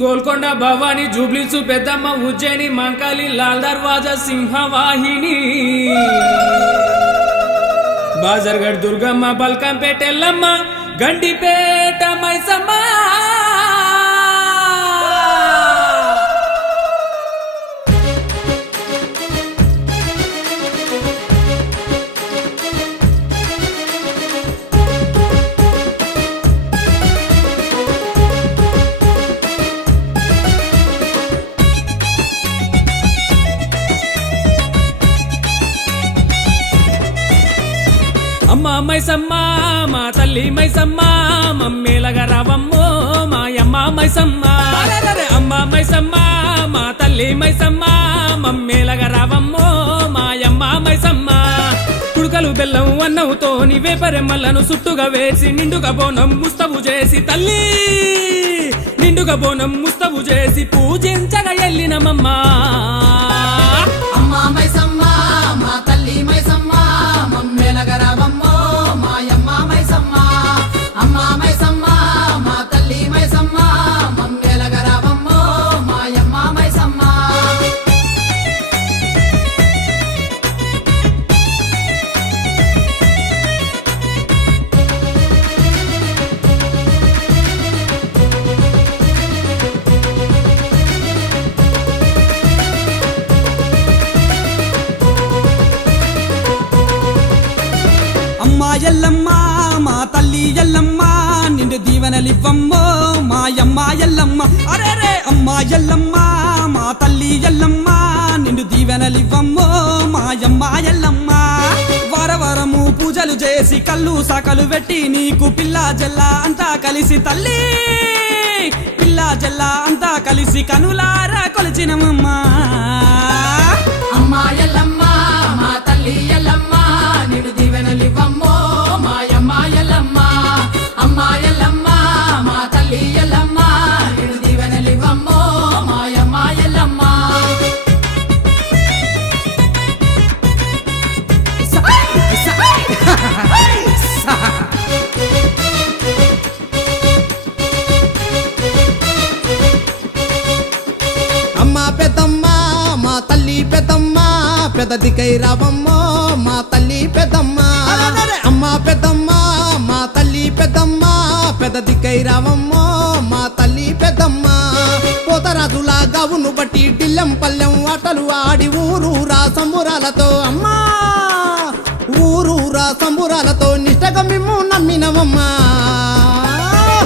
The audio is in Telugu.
గోల్కొండ భవానీ జూబ్లీసు పెద్దమ్మ ఉజ్జయిని మంకాలి లాల్ దర్వాజా సింహవాహిని బాజర్గఢ్ దుర్గమ్మ బల్కంపేట ఎల్లమ్మ గండిపేట మైసమ్మ అమ్మ మైసమ్మ మా తల్లి మైసమ్మ మమ్మేలగా రావమ్మో మాయమ్మ మైసమ్మ అమ్మ మైసమ్మ మా తల్లి మైసమ్మ మమ్మేలగా రావమ్మో మాయమ్మ మైసమ్మ కుడుకలు బెల్లం అన్నవుతో నీవే పరెమ్మలను సుట్టుగా వేసి నిండుగా బోనం ముస్తవు చేసి తల్లి నిండుగా బోనం ముస్తవు చేసి పూజించగా ఎల్లినమమ్మ అమ్మ మైసమ్మ మా తల్లి మైసమ్మ మమ్మేలగా రావమ్మో మాయమ్మ మైసమ్మ అమ్మ మైసమ్మ మా తల్లి మైసమ్మ మమ్మేలగా రావమ్మో మాయమ్మ మైసమ్మ అమ్మా ఎల్లమ్మ మా తల్లి ఎల్లమ్మ నిండు దీవెనలివ్వమ్మో మాయమ్మ ఎల్లమ్మ అరే అమ్మా ఎల్లమ్మ మా తల్లి ఎల్లమ్మ నిండు దీవెనలివ్వమ్మో మాయమ్మ ఎల్లమ్మ వారవారము పూజలు చేసి కళ్ళు సాకలు పెట్టి నీకు పిల్ల జల్ల అంతా కలిసి తల్లి పిల్ల జల్ల అంతా కలిసి కనులారా కొలిచినమమ్మ అమ్మ ఎల్లమ్మ మా తల్లి ఎల్లమ్మ నిడు దీవెనలివ్వమ్మో మాయమ్మ ఎల్లమ్మ అమ్మ ఎల్లమ్మ మా తల్లి ఎల్లమ్మ నిడు దీవెనలివ్వమ్మో మాయమ్మ ఎల్లమ్మ అమ్మ పెద్దమ్మ మా తల్లి పెద్దమ్మ పెద్దదికై రావమ్మో మా తల్లి పెద్దమ్మ అమ్మ పెద్దమ్మ మా తల్లి పెద్దమ్మ పెద్దదికై రావమ్మో మా తల్లి పెద్దమ్మ పోతరాజులా గవును బట్టి డిల్లెం పల్లెం ఆటలు ఆడి ఊరూరా సంబురాలతో అమ్మా ఊరూరా సంబురాలతో నిష్టగా మేము నమ్మినమమ్మా